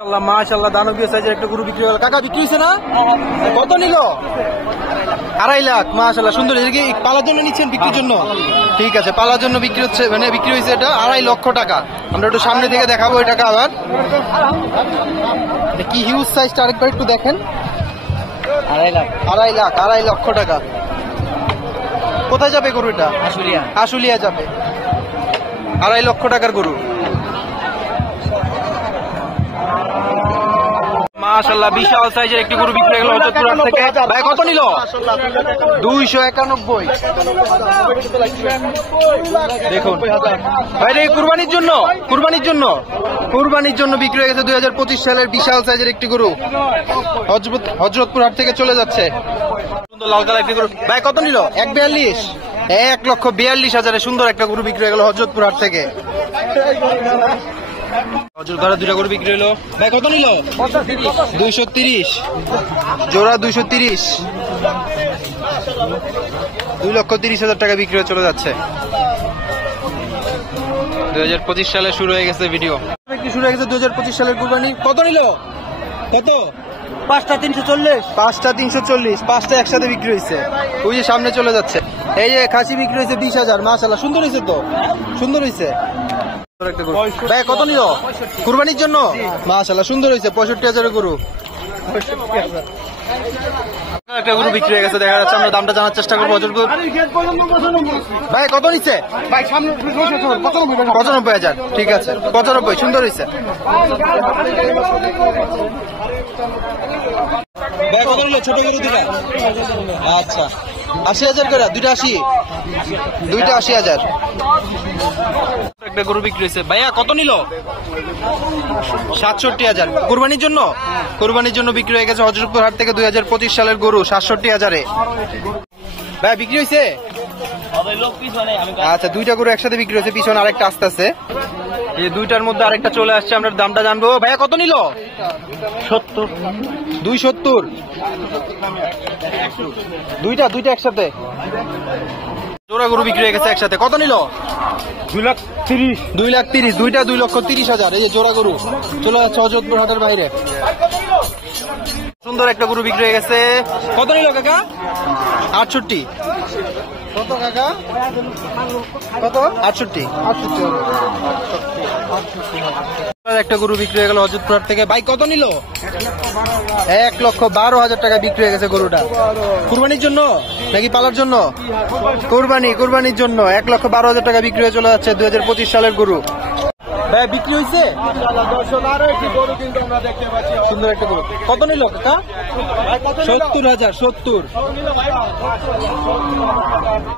মাশাআল্লাহ দানবীয় সাইজের একটা গরু বিক্রি হলো। কাকা বিক্রি হয়েছে না? কত নিল? 2.5 লাখ। মাশাআল্লাহ সুন্দর। এটা কি পালার জন্য নিচ্ছেন বিক্রির জন্য? ঠিক আছে, পালার জন্য বিক্রি হচ্ছে, মানে বিক্রি হয়েছে এটা 2.5 লক্ষ টাকা। আমরা একটু সামনে থেকে দেখাবো এই টাকা আবার। কি হিউজ সাইজটা আরেকবার একটু দেখেন। 2.5 লক্ষ টাকা। কোথায় যাবে গরু এটা? আশুলিয়া যাবে। 2.5 লক্ষ টাকার গরু। মাশাআল্লাহ বিশাল সাইজের একটি গরু বিক্রি হয়ে গেল হযরতপুর হাট থেকে। ভাই কত নিল? 291। দেখুন ভাই এই কুরবানির জন্য বিক্রি হয়ে গেছে 2025 সালের বিশাল সাইজের একটি গরু হযরতপুর হাট থেকে চলে যাচ্ছে। সুন্দর লাল কালার একটি গরু। ভাই কত নিল? 142। 1,42,000 সুন্দর একটা গরু বিক্রি হয়ে গেল হযরতপুর হাট থেকে। দুইটা গরু বিক্রি হলো। ভাই কত নিল? 230। জোড়া 230। 2,30,000 টাকা বিক্রি হয়ে চলে যাচ্ছে। 2025 সালে শুরু হয়ে গেছে ভিডিও। শুরু হয়ে গেছে 2025 সালের কুরবানি। কত নিল? কত? 5টা 340। 5টা 340। 5টা একসাথে বিক্রি হয়েছে। ওই যে সামনে চলে যাচ্ছে। এই যে খাসি বিক্রি হয়েছে 20,000। মাশাআল্লাহ সুন্দর হয়েছে তো, সুন্দর হয়েছে। ভাই কত নিল? কুরবানির জন্য? মাশাআল্লাহ সুন্দর হয়েছে। 65,000 গরু। একটা গরু বিক্রি হয়ে গেছে, দেখা যাচ্ছে। আমরা দামটা জানার চেষ্টা করবো। ভাই কত নিচ্ছে? 95,000। ঠিক আছে 95। সুন্দর হয়েছে। ভাই কত নিল ছোট গরু দুটা? আচ্ছা 80,000 করে। দুইটা 80,000। একটা গরু বিক্রি হয়েছে। ভাইয়া কত নিল? 67,000। কুরবানির জন্য? কুরবানির জন্য বিক্রি হয়ে গেছে হযরতপুর হাট থেকে 2025 সালের গরু 67,000-এ। ভাই বিক্রি হয়েছে? আচ্ছা দুইটা গরু একসাথে বিক্রি হয়েছে, পিছনে আরেকটা আসতে আছে। এই দুইটার মধ্যে আরেকটা চলে আসছে, আমরা দামটা জানবো। ভাইয়া কত নিল? 70। 270। দুইটা একসাথে। জোড়া গরু বিক্রি হয়ে গেছে একসাথে। কত নিল? 2,30,000। 2,30,000। দুইটা 2,30,000। এই যে জোড়া গরু চলে যাচ্ছে হযরতপুর হাটের বাইরে। সুন্দর একটা গরু বিক্রি হয়ে গেছে। কত নিল কাকা? 68। কত কাকা? কত? 68। একটা গরু বিক্রি হয়ে গেল হযরতপুর হাট থেকে। ভাই কত নিল? 1,12,000 টাকা বিক্রি হয়ে গেছে গরুটা। কুরবানির জন্য নাকি পালার জন্য? কুরবানির জন্য 1,12,000 টাকা বিক্রি হয়ে চলে যাচ্ছে 2025 সালের গরু। ভাই বিক্রি হয়েছে? সুন্দর একটা গরু। কত নিল কাকা? 70,000। 70।